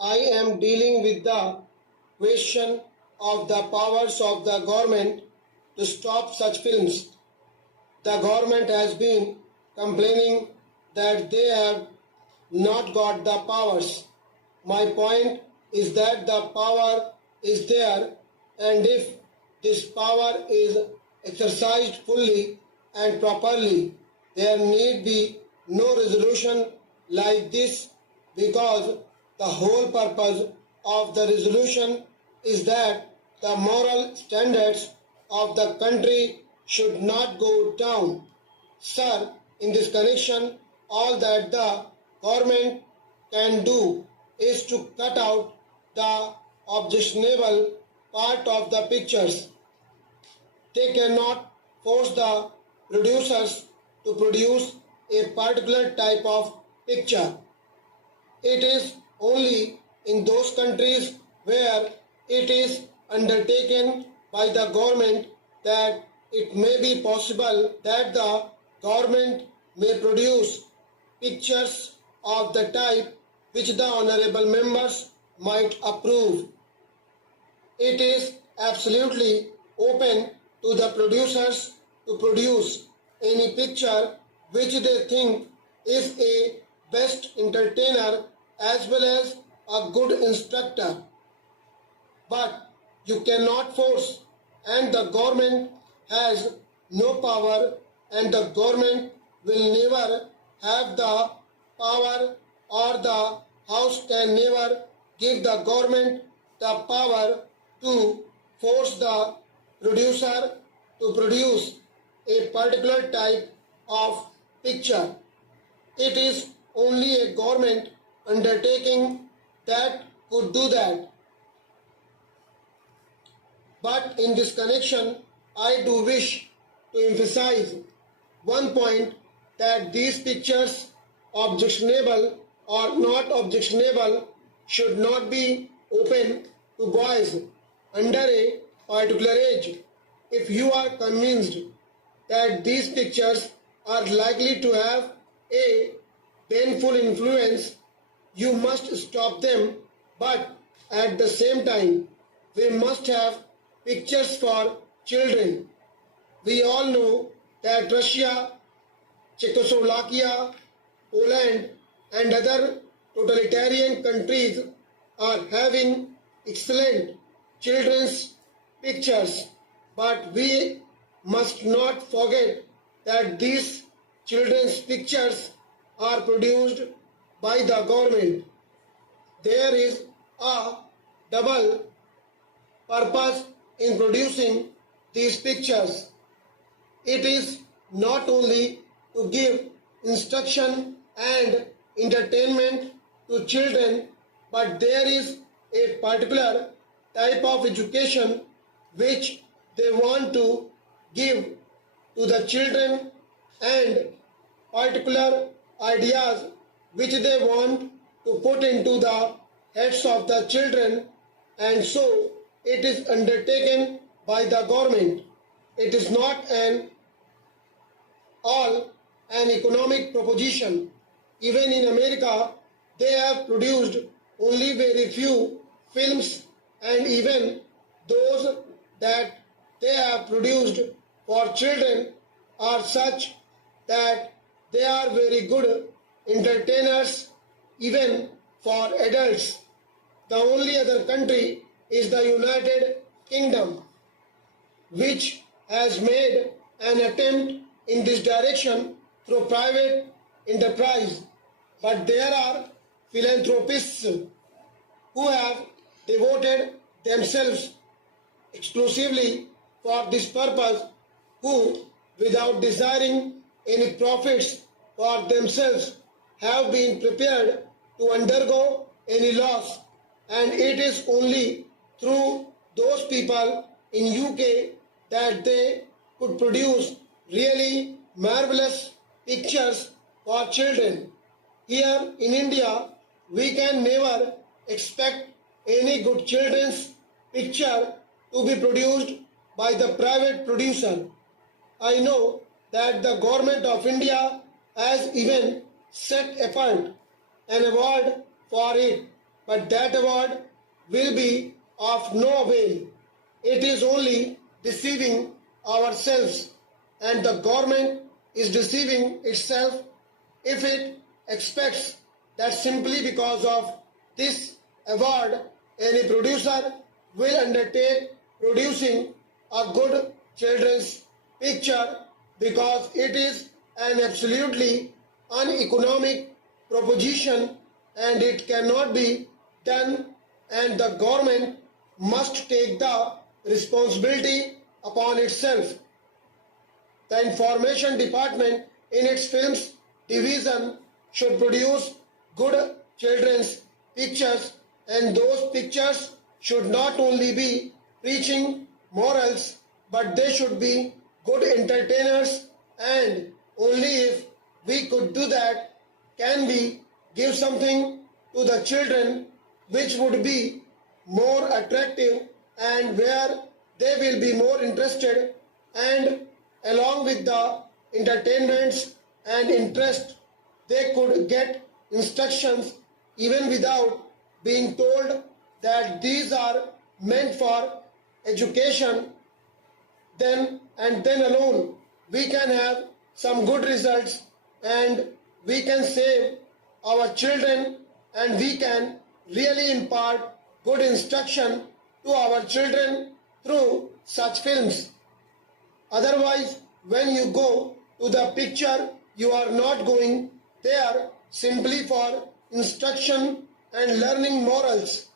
I am dealing with the question of the powers of the government to stop such films. The government has been complaining that they have not got the powers. My point is that the power is there, and if this power is exercised fully and properly, there need be no resolution like this, because the whole purpose of the resolution is that the moral standards of the country should not go down. Sir, in this connection, all that the government can do is to cut out the objectionable part of the pictures. They cannot force the producers to produce a particular type of picture. It is only in those countries where it is undertaken by the government that it may be possible that the government may produce pictures of the type which the honorable members might approve. It is absolutely open to the producers to produce any picture which they think is a best entertainer as well as a good instructor. But you cannot force, and the government has no power, and the government will never have the power, or the house can never give the government the power to force the producer to produce a particular type of picture. It is only a government undertaking that could do that. But in this connection, I do wish to emphasize one point, that these pictures, objectionable or not objectionable, should not be open to boys under a particular age. If you are convinced that these pictures are likely to have a painful influence, you must stop them, but at the same time, we must have pictures for children. We all know that Russia, Czechoslovakia, Poland and other totalitarian countries are having excellent children's pictures, but we must not forget that these children's pictures are produced by the government. There is a double purpose in producing these pictures. It is not only to give instruction and entertainment to children, but there is a particular type of education which they want to give to the children, and particular ideas which they want to put into the heads of the children, and so it is undertaken by the government. It is not an economic proposition. Even in America, they have produced only very few films, and even those that they have produced for children are such that they are very good entertainers even for adults. The only other country is the United Kingdom, which has made an attempt in this direction through private enterprise. But there are philanthropists who have devoted themselves exclusively for this purpose, who, without desiring any profits for themselves, have been prepared to undergo any loss, and it is only through those people in UK that they could produce really marvelous pictures for children. Here in India, we can never expect any good children's picture to be produced by the private producer. I know that the government of India has even set apart an award for it, but that award will be of no avail. It is only deceiving ourselves, and the government is deceiving itself if it expects that simply because of this award any producer will undertake producing a good children's picture, because it is an absolutely uneconomic proposition and it cannot be done, and the government must take the responsibility upon itself. The information department in its films division should produce good children's pictures, and those pictures should not only be preaching morals, but they should be good entertainers, and only if we could do that can we give something to the children which would be more attractive and where they will be more interested, and along with the entertainments and interest they could get instructions even without being told that these are meant for education. Then and then alone we can have some good results, and we can save our children, and we can really impart good instruction to our children through such films. Otherwise, when you go to the picture, you are not going there simply for instruction and learning morals.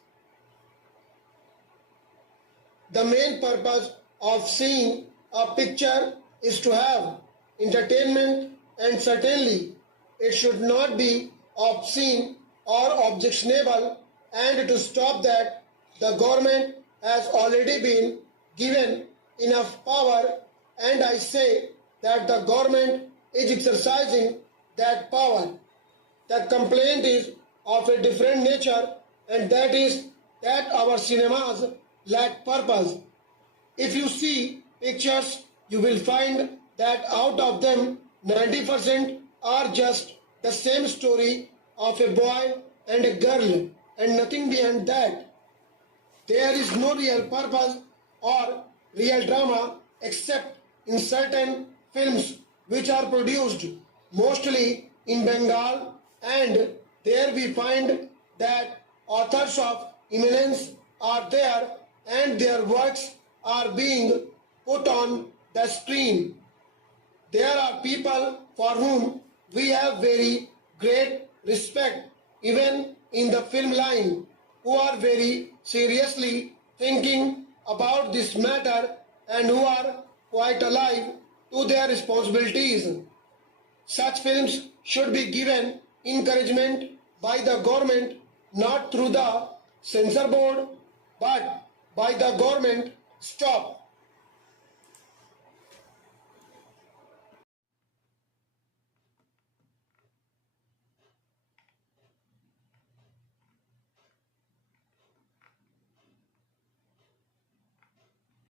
The main purpose of seeing a picture is to have entertainment, and certainly it should not be obscene or objectionable, and to stop that the government has already been given enough power, and I say that the government is exercising that power. The complaint is of a different nature, and that is that our cinemas lack purpose. If you see pictures, you will find that out of them 90% are just the same story of a boy and a girl and nothing beyond that. There is no real purpose or real drama except in certain films which are produced mostly in Bengal, and there we find that authors of eminence are there and their works are being put on the screen. There are people for whom we have very great respect even in the film line, who are very seriously thinking about this matter and who are quite alive to their responsibilities. Such films should be given encouragement by the government, not through the censor board, but by the government. Stop.